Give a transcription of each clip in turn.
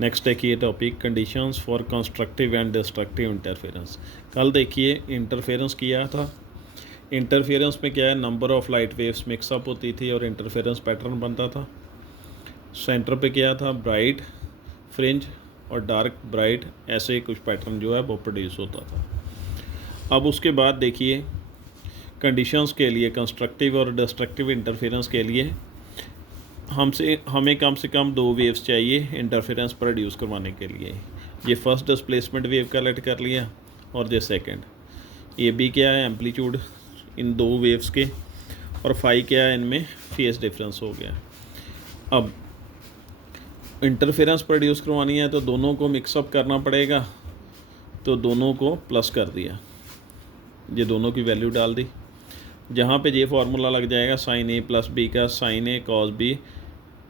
Next देखिए topic conditions for constructive and destructive interference. कल देखिए इंटरफेरेंस किया था। इंटरफेरेंस में क्या है, number of light waves mix up होती थी और इंटरफेरेंस पैटर्न बनता था। सेंटर पे क्या था, ब्राइट फ्रिंज और डार्क ब्राइट, ऐसे कुछ पैटर्न जो है वो प्रोड्यूस होता था। अब उसके बाद देखिए कंडीशंस के लिए, कंस्ट्रक्टिव और डिस्ट्रक्टिव इंटरफेरेंस के लिए हमें कम से कम 2 वेव्स चाहिए इंटरफेरेंस प्रोड्यूस करवाने के लिए। ये फर्स्ट डिस्प्लेसमेंट वेव कलेक्ट कर लिया और ये सेकंड। ए बी क्या है, एम्पलीट्यूड इन 2 वेव्स के, और फाई क्या है, इनमें फेस डिफरेंस हो गया। अब इंटरफेरेंस प्रोड्यूस करवानी है तो दोनों को मिक्सअप करना पड़ेगा, तो दोनों को प्लस कर दिया, ये दोनों की वैल्यू डाल दी। जहाँ पे ये फार्मूला लग जाएगा साइन ए प्लस बी का, sign A cos be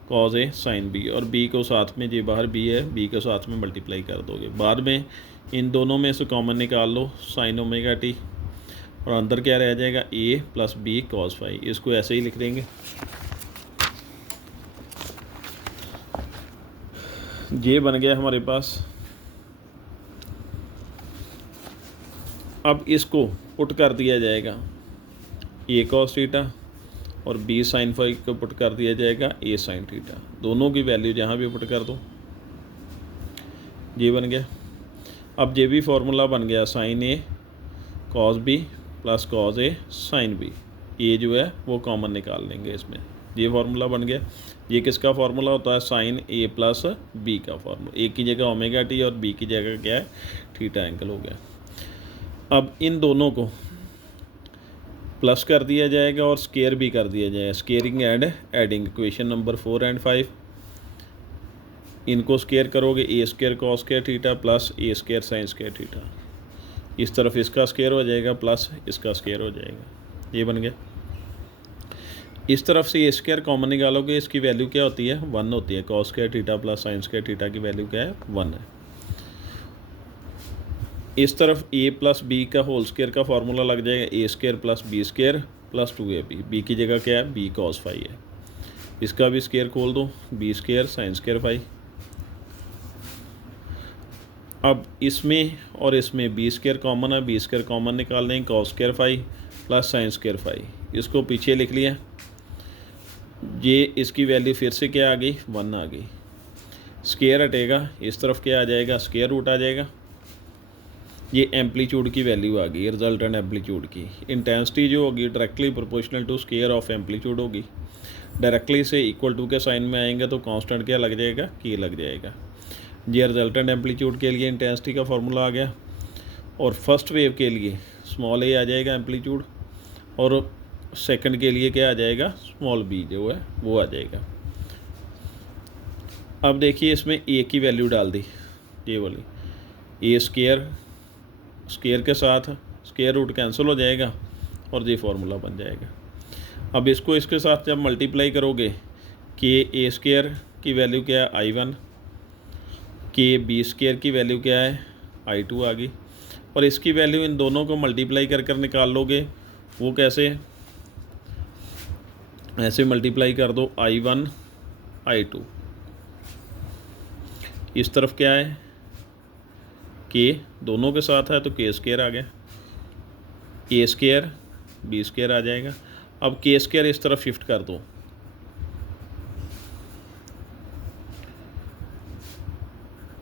cause A sine B, और बी को साथ में, ये बाहर बी है, बी को साथ में मल्टीप्लाई कर दोगे। बाद में इन दोनों में से कॉमन निकाल लो, साइन ओमेगा टी, और अंदर क्या रह जाएगा, ए प्लस बी कॉस फाई। इसको ऐसे ही लिख देंगे। ये बन गया हमारे पास। अब इसको पुट कर दिया जाएगा, ए कॉस थीटा और बी साइन फाई को पुट कर दिया जाएगा ए साइन थीटा। दोनों की वैल्यू जहाँ भी पुट कर दो, ये बन गया। अब ये भी फार्मूला बन गया, sign A cos B plus cos A sine B. ये जो है वो कॉमन निकाल लेंगे इसमें, ये फार्मूला बन गया। ये किसका फार्मूला होता है, साइन ए प्लस बी का फार्मूला। ए की जगह ओमेगा टी और बी की जगह क्या है, थीटा एंगल हो गया। अब इन दोनों को प्लस कर दिया जाएगा और स्केयर भी कर दिया जाएगा, squaring and adding, equation number 4 और 5। इनको स्केयर करोगे, A square cos square theta plus A square sine square theta. इस तरफ इसका स्केयर हो जाएगा प्लस इसका स्केयर हो जाएगा, ये बन गया। इस तरफ से ए स्केयर कॉमन निकालोगे, इसकी वैल्यू क्या होती है, 1 होती है। Cos square theta plus sine square theta की वैल्यू क्या है, 1 है। इस तरफ ए प्लस बी का होल स्केयर का फार्मूला लग जाएगा, A square plus B square plus 2ab। B की जगह क्या है, बी कॉस फाई है। इसका भी स्केयर खोल दो, B square sine square phi. अब इसमें और इसमें बी स्केयर कॉमन है, बी स्केयर कॉमन निकाल देंगे, cos square phi plus sine square phi. इसको पीछे लिख लिया, ये इसकी वैल्यू फिर से क्या आ गई, 1 आ गई। स्केयर हटेगा, इस तरफ क्या आ जाएगा, स्केयर रूट आ जाएगा। ये एम्पलीट्यूड की वैल्यू आ गई, रिजल्टेंट एम्पलीट्यूड की। इंटेंसिटी जो होगी directly proportional to square of amplitude होगी। डायरेक्टली से इक्वल टू के साइन में आएंगे तो कांस्टेंट क्या लग जाएगा, के लग जाएगा। ये रिजल्टेंट एम्पलीट्यूड के लिए इंटेंसिटी का फार्मूला आ गया। और फर्स्ट वेव के लिए स्मॉल ए आ जाएगा एम्पलीट्यूड, और सेकंड के लिए क्या आ जाएगा, स्मॉल बी जो है वो आ जाएगा। अब देखिए इसमें ए की वैल्यू डाल दी, ये वाली, ए स्केयर, स्केयर के साथ स्केयर रूट कैंसिल हो जाएगा और ये फार्मूला बन जाएगा। अब इसको इसके साथ जब मल्टीप्लाई करोगे, के ए स्केयर की वैल्यू क्या है, I1, के बी स्केयर की वैल्यू क्या है, I2 आ गई। और इसकी वैल्यू इन दोनों को मल्टीप्लाई कर कर निकाल लोगे, वो कैसे, ऐसे मल्टीप्लाई कर दो, I1 I2। इस तरफ क्या है, के दोनों के साथ है तो के स्केयर आ गया, ए स्केयर बी स्केयर आ जाएगा। अब के स्केयर इस तरफ शिफ्ट कर दो,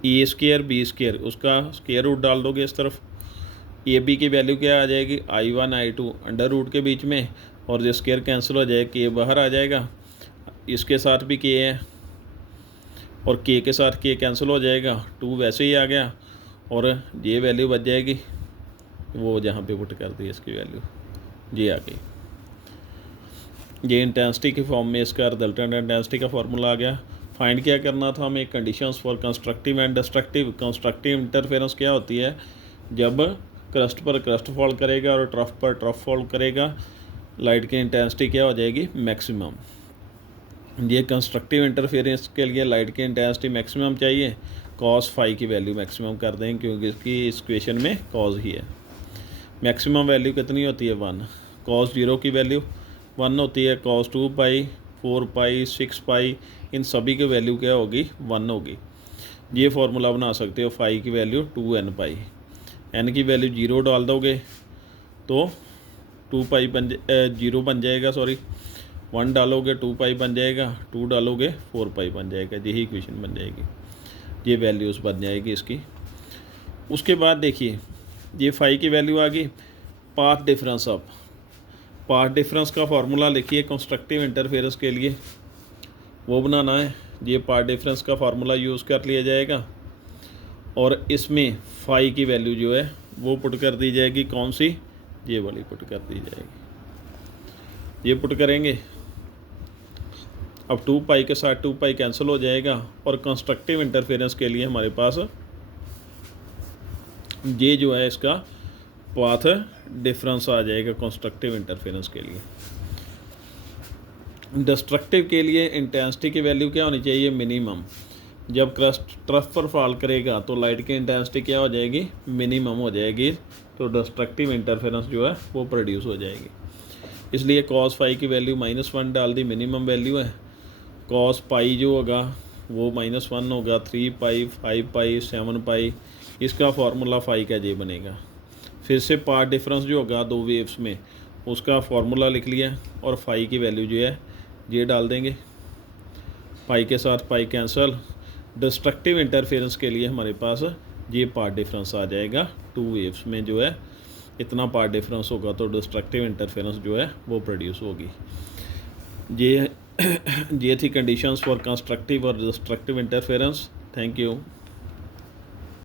ए स्केयर बी स्केयर, उसका स्केयर रूट डाल दोगे इस तरफ। ए बी की वैल्यू क्या आ जाएगी, I1 I2 अंडर रूट के बीच में, और जो स्केयर कैंसिल हो जाएगा, के बाहर आ जाएगा, इसके साथ भी के है और के साथ के कैंसिल हो जाएगा, 2 वैसे ही आ गया, और ये वैल्यू बच जाएगी, वो जहाँ पे पुट कर दी इसकी वैल्यू, ये आ गई। ये इंटेंसिटी के फॉर्म में इसका रिजल्टेंट इंटेंसिटी का फार्मूला आ गया। फाइंड क्या करना था हमें, conditions for constructive and destructive. Constructive interference क्या होती है, जब क्रस्ट पर क्रस्ट फॉल करेगा और ट्रफ पर ट्रफ फॉल करेगा, लाइट की इंटेंसिटी क्या हो जाएगी, मैक्सिमम। ये कंस्ट्रक्टिव इंटरफेरेंस के लिए लाइट की इंटेंसिटी मैक्सिमम चाहिए, कॉस फाई की वैल्यू मैक्सिमम कर देंगे, क्योंकि इसकी इस इक्वेशन में कॉस ही है। मैक्सिमम वैल्यू कितनी होती है, 1। कॉस 0 की वैल्यू 1 होती है, कॉस 2 पाई 4 पाई 6 पाई, इन सभी की वैल्यू क्या होगी, 1 होगी। ये फार्मूला बना सकते हो, फाई की वैल्यू 2n पाई, n की वैल्यू 0 डाल दोगे तो 2 पाई 0 बन जाएगा, सॉरी 1 डालोगे 2 पाई बन जाएगा, 2 डालोगे 4 पाई बन जाएगा, यही इक्वेशन बन जाएगी, ये वैल्यूज़ बन जाएगी इसकी। उसके बाद देखिए ये फाई की वैल्यू आ गई। पाथ डिफरेंस, अब पाथ डिफरेंस का फार्मूला लिखिए कंस्ट्रक्टिव इंटरफेरेंस के लिए, वो बनाना है। ये पाथ डिफरेंस का फार्मूला यूज़ कर लिया जाएगा और इसमें फाई की वैल्यू जो है वो पुट कर दी जाएगी, कौन सी, ये वाली पुट कर दी जाएगी। ये पुट करेंगे, अब 2 पाई के साथ 2 पाई कैंसिल हो जाएगा और कंस्ट्रक्टिव इंटरफेरेंस के लिए हमारे पास ये जो है इसका पाथ डिफरेंस आ जाएगा कंस्ट्रक्टिव इंटरफेरेंस के लिए। डिस्ट्रक्टिव के लिए इंटेंसिटी की वैल्यू क्या होनी चाहिए, मिनिमम। जब क्रस्ट ट्रफ पर फॉल करेगा तो लाइट की इंटेंसिटी क्या हो जाएगी, मिनिमम हो जाएगी, तो डिस्ट्रक्टिव इंटरफेरेंस जो है वो प्रोड्यूस हो जाएगी। इसलिए कॉस फाई की वैल्यू -1 डाल दी, मिनिमम वैल्यू है। कॉस पाई जो होगा वो -1 होगा, 3 पाई, 5 पाई, 7 पाई, इसका फार्मूला फाई का जे बनेगा। फिर से पाथ डिफरेंस जो होगा दो वेव्स में उसका फार्मूला लिख लिया और फाई की वैल्यू जो है ये डाल देंगे, पाई के साथ पाई कैंसल। डिस्ट्रक्टिव इंटरफेरेंस के लिए हमारे पास ये पाथ डिफरेंस आ जाएगा, 2 वेव्स में जो है इतना पाथ डिफरेंस होगा तो डिस्ट्रक्टिव इंटरफेरेंस जो है वो प्रोड्यूस होगी। ये थी कंडीशंस फॉर कंस्ट्रक्टिव और डिस्ट्रक्टिव इंटरफेरेंस। Thank you.